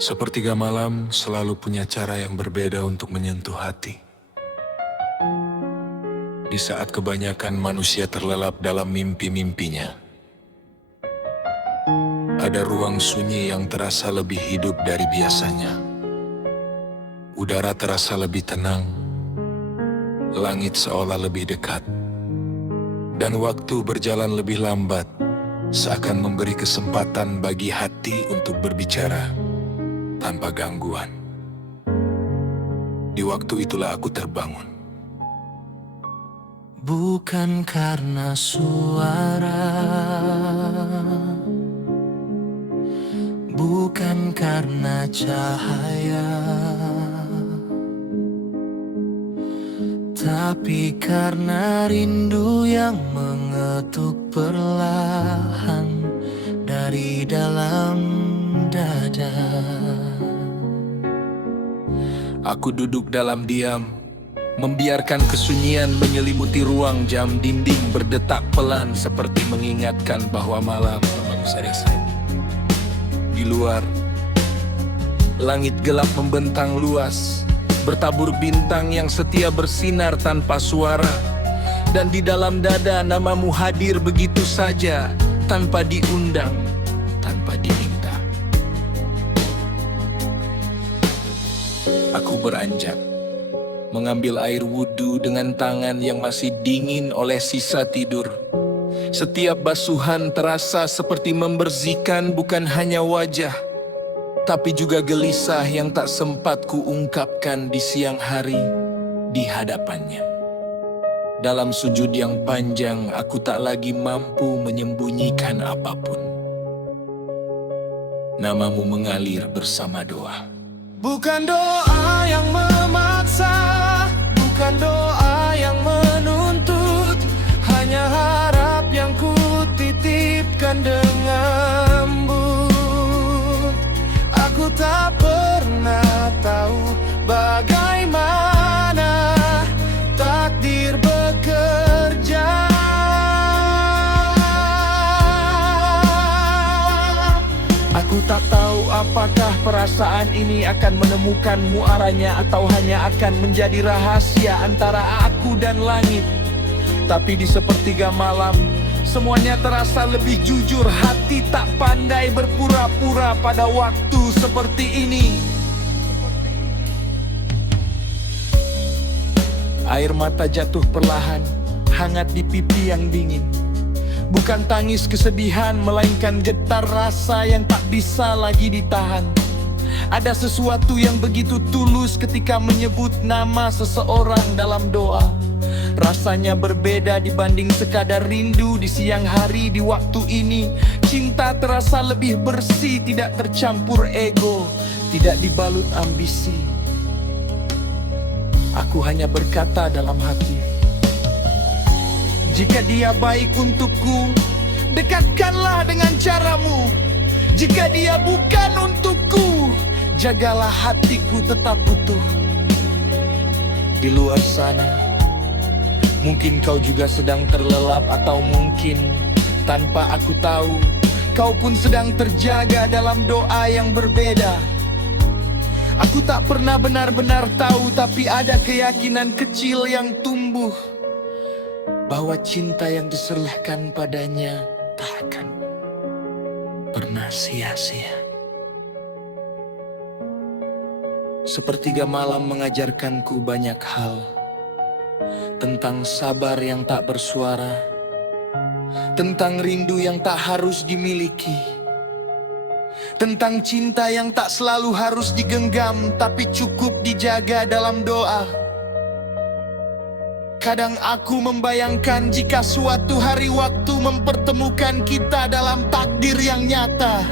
Sepertiga malam selalu punya cara yang berbeda untuk menyentuh hati. Di saat kebanyakan manusia terlelap dalam mimpi-mimpinya, ada ruang sunyi yang terasa lebih hidup dari biasanya. Udara terasa lebih tenang, langit seolah lebih dekat, dan waktu berjalan lebih lambat, seakan memberi kesempatan bagi hati untuk berbicara tanpa gangguan. Di waktu itulah aku terbangun. Bukan karena suara, bukan karena cahaya, tapi karena rindu yang mengetuk perlahan dari dalam dada. Aku duduk dalam diam, membiarkan kesunyian menyelimuti ruang. Jam dinding berdetak pelan seperti mengingatkan bahwa malam memang selesai. Di luar, langit gelap membentang luas, bertabur bintang yang setia bersinar tanpa suara. Dan di dalam dada namamu hadir begitu saja, tanpa diundang, tanpa diminta. Aku beranjak, mengambil air wudhu dengan tangan yang masih dingin oleh sisa tidur. Setiap basuhan terasa seperti membersihkan bukan hanya wajah, tapi juga gelisah yang tak sempat kuungkapkan di siang hari di hadapannya. Dalam sujud yang panjang, aku tak lagi mampu menyembunyikan apapun. Namamu mengalir bersama doa. Bukan doa yang memaksa, bukan doa yang menuntut, hanya harap yang ku titipkan dengan lembut. Aku tak pernah tahu bagaimana takdir bekerja. Aku tak tahu apakah perasaan ini akan menemukan muaranya atau hanya akan menjadi rahasia antara aku dan langit. Tapi di sepertiga malam, semuanya terasa lebih jujur. Hati tak pandai berpura-pura pada waktu seperti ini. Air mata jatuh perlahan, hangat di pipi yang dingin. Bukan tangis kesedihan, melainkan getar rasa yang tak bisa lagi ditahan. Ada sesuatu yang begitu tulus ketika menyebut nama seseorang dalam doa. Rasanya berbeda dibanding sekadar rindu di siang hari. Di waktu ini, cinta terasa lebih bersih, tidak tercampur ego, tidak dibalut ambisi. Aku hanya berkata dalam hati, jika dia baik untukku, dekatkanlah dengan caramu. Jika dia bukan untukku, jagalah hatiku tetap utuh. Di luar sana, mungkin kau juga sedang terlelap, atau mungkin tanpa aku tahu, kau pun sedang terjaga dalam doa yang berbeda. Aku tak pernah benar-benar tahu, tapi ada keyakinan kecil yang tumbuh bahwa cinta yang diserahkan padanya tak akan pernah sia-sia. Sepertiga malam mengajarkanku banyak hal, tentang sabar yang tak bersuara, tentang rindu yang tak harus dimiliki, tentang cinta yang tak selalu harus digenggam, tapi cukup dijaga dalam doa. Kadang aku membayangkan jika suatu hari waktu mempertemukan kita dalam takdir yang nyata.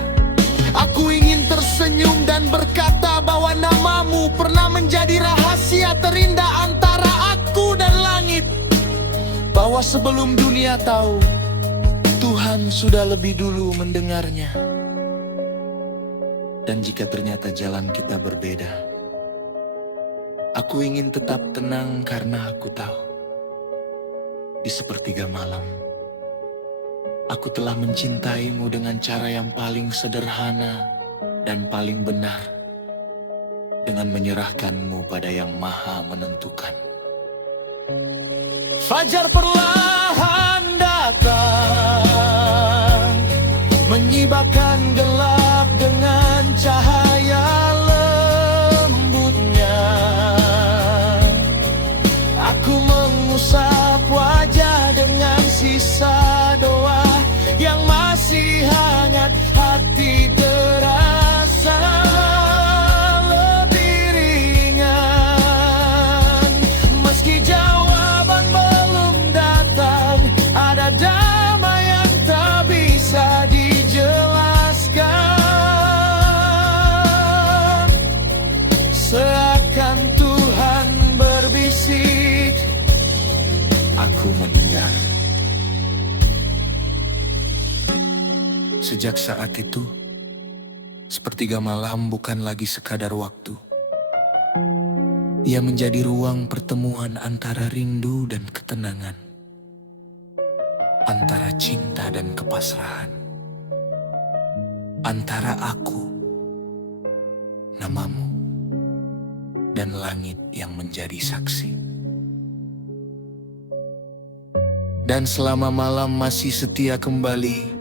Aku ingin tersenyum dan berkata bahwa namamu pernah menjadi rahasia terindah antara aku dan langit. Bahwa sebelum dunia tahu, Tuhan sudah lebih dulu mendengarnya. Dan jika ternyata jalan kita berbeda, aku ingin tetap tenang karena aku tahu, di sepertiga malam, aku telah mencintaimu dengan cara yang paling sederhana dan paling benar. dengan menyerahkanmu pada yang maha menentukan. Fajar perlahan datang, menyibakkan gelap dengan cahaya lembutnya. Aku mengusap wajah dengan sisa doa yang masih hangat, hati terasa lebih ringan. Meski jawaban belum datang, ada damai yang tak bisa dijelaskan. Seakan Tuhan berbisik, aku mendengar. Sejak saat itu, sepertiga malam bukan lagi sekadar waktu. Ia menjadi ruang pertemuan antara rindu dan ketenangan, antara cinta dan kepasrahan, antara aku, namamu, dan langit yang menjadi saksi. Dan selama malam masih setia kembali,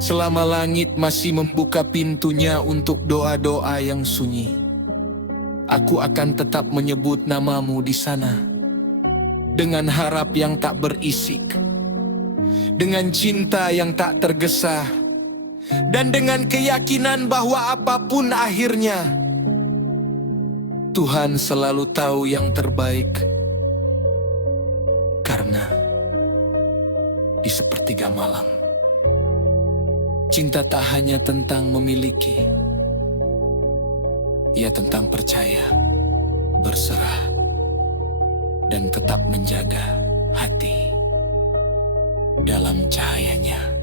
selama langit masih membuka pintunya untuk doa-doa yang sunyi, aku akan tetap menyebut namamu di sana, dengan harap yang tak berisik, dengan cinta yang tak tergesa, dan dengan keyakinan bahwa apapun akhirnya, Tuhan selalu tahu yang terbaik. Karena di sepertiga malam, cinta tak hanya tentang memiliki, ia tentang percaya, berserah, dan tetap menjaga hati dalam cahayanya.